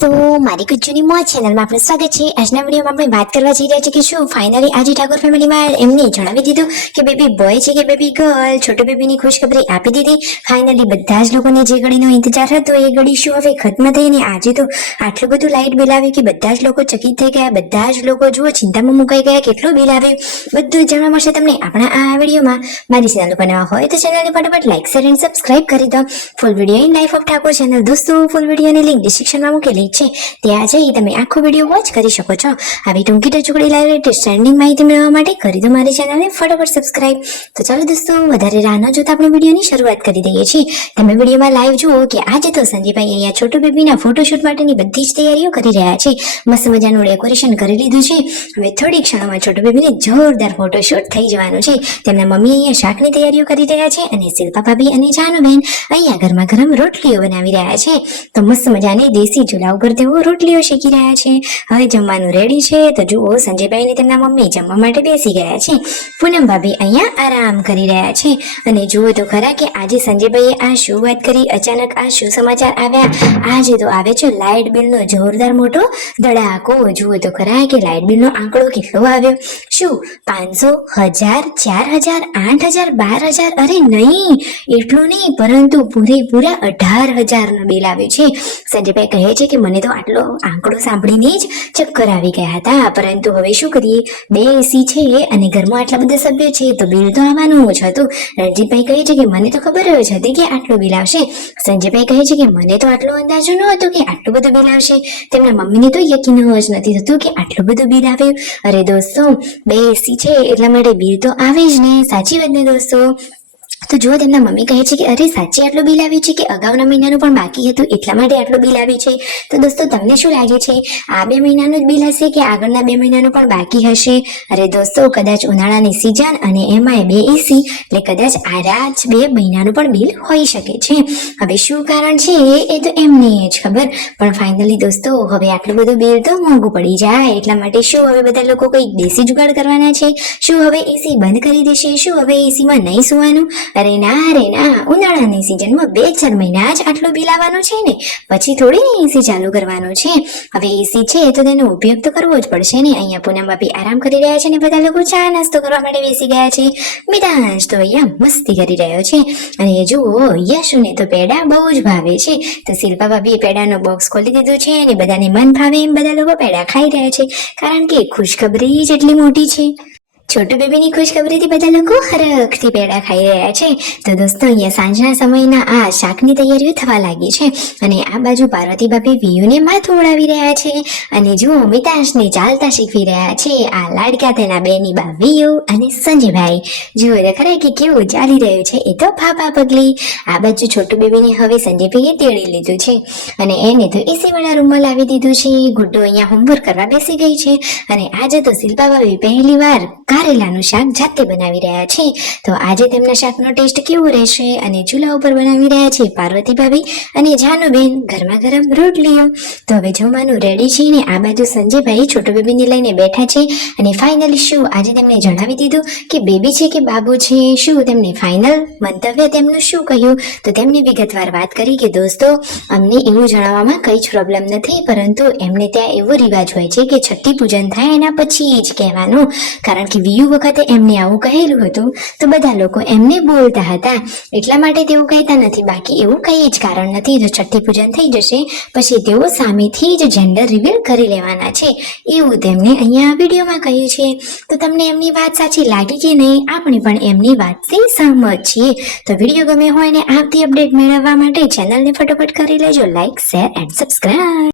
દોસ્તો, મારી ગુજ્જુની મોજ ચેનલમાં આપનું સ્વાગત છે। આજના વિડીયોમાં આપણે વાત કરવા જઈ રહ્યા છીએ કે શું ફાઇનલી આજે ઠાકોર ફેમિલીમાં એમને જણાવી દીધું કે બેબી બોય છે કે બેબી ગર્લ। છોટુ બેબીની ખુશખબરી આપી દીધી। ફાઇનલી બધા જ લોકોને જે ઘડીનો ઇંતજાર હતો એ ઘડી શું હવે ખત્મ થઈને આજે તો આટલું બધું લાઇટ બિલ આવ્યું કે બધા જ લોકો ચકિત થઈ ગયા। બધા જ લોકો જુઓ ચિંતામાં મુકાઈ ગયા। કેટલું બિલ આવ્યું બધું જાણવા મળશે તમને આપણા આ વિડીયોમાં। મારી ચેનલ પર નવા હોય તો ચેનલને ફટાફટ લાઈક શેર એન્ડ સબસ્ક્રાઇબ કરી દો। Full video in life of Thakor channel દોસ્તો, ફૂલ વિડીયોની લિંક ડિસ્ક્રિપ્શનમાં મૂકેલી છે, ત્યાં જઈ તમે આખો વિડીયો વોચ કરી શકો છો। આવી ટૂંકી ટચુકડી લાઈવ લેટેસ્ટ ટ્રેન્ડિંગ માહિતી મેળવવા માટે કરી દો મારી ચેનલને ફટાફટ સબસ્ક્રાઇબ। તો ચાલો દોસ્તો, વધારે રાહ ન જોતા આપણે વિડીયોની શરૂઆત કરી દઈએ છીએ। તમે વિડીયોમાં લાઈવ જુઓ કે આજે તો સંજયભાઈ અહીંયા છોટુ બેબીના ફોટોશૂટ માટેની બધી જ તૈયારીઓ કરી રહ્યા છે। મસ્ત મજાનું ડેકોરેશન કરી લીધું છે। હવે થોડીક ક્ષણોમાં છોટુ બેબીને જોરદાર ફોટોશૂટ થઈ જવાનું છે। તેમના મમ્મી અહીંયા શાકની તૈયારીઓ કરી રહ્યા છે અને શિલ્પા ભાભી અને જાનુબેન અહીંયા ગરમા ગરમ રોટલીઓ બનાવી રહ્યા છે। તો મસ્ત મજાની દેશી ચૂલા ઉપર તેઓ રોટલીઓ શેકી રહ્યા છે। હવે જમવાનું રેડી છે। તો જુઓ સંજયભાઈ ને તેમના મમ્મી જમવા માટે બેસી ગયા છે। પૂનમ ભાભી અહીંયા આરામ કરી રહ્યા છે અને જુઓ તો ખરા કે આજે સંજયભાઈએ આ શું વાત કરી, અચાનક આ શું સમાચાર આવ્યા। આજે તો આવે છે લાઇટ બિલનો જોરદાર મોટો ધડાકો। જુઓ તો ખરા કે લાઇટ બિલનો આંકડો કેટલો આવ્યો। શું 500, 1000, 4000, 8000, 12000? અરે નહીં, એટલું નહીં, પરંતુ પૂરેપૂરા 18000 નું બિલ આવ્યું છે। સંજયભાઈ કહે છે કે મને તો આટલો આંકડો સાંભળીને જ ચક્કર આવી ગયા હતા, પરંતુ હવે શું કરીએ, 2 એસી છે અને ઘરમાં આટલા બધા સભ્યો છે તો બિલ તો આવવાનું જ હતું। રણજીતભાઈ કહે છે કે મને તો ખબર જ હતી કે આટલું બિલ આવશે। સંજયભાઈ કહે છે કે મને તો આટલો અંદાજો ન હતો કે આટલું બધું બિલ આવશે। તેમના મમ્મીને તો યકીન જ નથી થતું કે આટલું બધું બિલ આવ્યું। અરે દોસ્તો, 2 એસી છે એટલા માટે બિલ તો આવે જ ને, સાચી વાત ને દોસ્તો? તો જો તેમના મમ્મી કહે છે કે અરે સાચે આટલું બિલ આવ્યું છે કે અગાઉના મહિનાનું પણ બાકી હતું એટલા માટે આટલું બિલ આવ્યું છે? તો દોસ્તો તમને શું લાગે છે, આ 2 મહિનાનું જ બિલ હશે કે આગળના 2 મહિનાનું પણ બાકી હશે? અરે દોસ્તો, કદાચ ઉનાળાની સિઝન અને એમાંય 2 એસી એટલે કદાચ આ જ 2 મહિનાનું પણ બિલ હોઈ શકે છે। હવે શું કારણ છે એ તો એમને જ ખબર, પણ ફાઇનલી દોસ્તો હવે આટલું બધું બિલ તો મોંઘું પડી જાય એટલા માટે શું હવે બધા લોકો કંઈક દેશી જુગાડ કરવાના છે? શું હવે એસી બંધ કરી દેશે? શું હવે એસીમાં નહીં સુવાનું? અરે ના, ઉનાળાની સિઝનમાં 2-4 મહિના જ આટલું બિલ આવવાનું છે ને, પછી થોડી એસી ચાલુ કરવાનું છે। હવે એસી છે તો તેનો ઉપયોગ તો કરવો જ પડશે ને। અહીંયા પૂનમ ભાભી આરામ કરી રહ્યા છે ને બધા લોકો ચા નાસ્તો કરવા માટે બેસી ગયા છે। મિતાંશ તો અહીંયા મસ્તી કરી રહ્યો છે અને જુઓ યશુને તો પેડા બહુ જ ભાવે છે, તો શિલ્પા ભાભીએ પેડાનો બોક્સ ખોલી દીધું છે અને બધાને મન ભાવે એમ બધા લોકો પેડા ખાઈ રહ્યા છે, કારણ કે ખુશખબરી જ એટલી મોટી છે। છોટુ બેબીની ખુશખબરીથી બધા લોકો હરખથી પેડા ખાઈ રહ્યા છે। તો દોસ્તો અહીંયા સાંજના સમયના આ શાકની તૈયારીઓ થવા લાગી છે અને આ બાજુ પાર્વતી ભાભી વિયુને માથું ઉડાવી રહ્યા છે અને જુઓ મિતાંશને ચાલતા શીખવી રહ્યા છે આ લાડકા તેના બેની બા વિયુ અને સંજયભાઈ। જુઓ તો ખરા કે કેવું ચાલી રહ્યું છે એ તો ફાફા પગલી। આ બાજુ છોટુ બેબીને હવે સંજયભાઈએ તેડી લીધું છે અને એને તો એસી વાળા રૂમમાં લાવી દીધું છે। ગુડ્ડો અહીંયા હોમવર્ક કરવા બેસી ગઈ છે અને આજે તો શિલ્પા ભાભી પહેલી વાર કારેલાનું શાક જાતે બનાવી રહ્યા છે। તો આજે તેમના શાકનો ટેસ્ટ કેવો રહેશે અને ચૂલા ઉપર બનાવી રહ્યા છે પાર્વતી ભાભી અને જાનુબેન ગરમા ગરમ રોટલીઓ। તો હવે જમવાનું રેડી છે ને આ બાજુ સંજયભાઈ છોટુ બેબીને લઈને બેઠા છે અને ફાઇનલી શું આજે તેમને જણાવી દીધું કે બેબી છે કે બાબુ છે? શું તેમને ફાઇનલ મંતવ્ય તેમનું શું કહ્યું? તો તેમની વિગતવાર વાત કરી કે દોસ્તો અમને એવું જણાવવામાં કઈ જ પ્રોબ્લેમ નથી, પરંતુ એમને ત્યાં એવો રિવાજ હોય છે કે છઠ્ઠી પૂજન થાય એના પછી જ કહેવાનું, કારણ કે વિયુ વખતે એમને આવું કહેલું હતું તો બધા લોકો એમને બોલતા હતા એટલા માટે તેઓ કહેતા નથી, બાકી એવું કઈ જ કારણ નથી। જો છઠ્ઠી પૂજન થઈ જશે પછી તેઓ સામેથી જ જેન્ડર રિવીલ કરી લેવાના છે એવું તેમને અહીંયા વિડીયોમાં કહ્યું છે। તો તમને એમની વાત સાચી લાગી કે નહીં? આપણે પણ એમની વાતથી સહમત છીએ। તો વિડીયો ગમે હોય ને આવતી અપડેટ મેળવવા માટે ચેનલને ફટાફટ કરી લેજો લાઈક, શેર એન્ડ સબસ્ક્રાઇબ।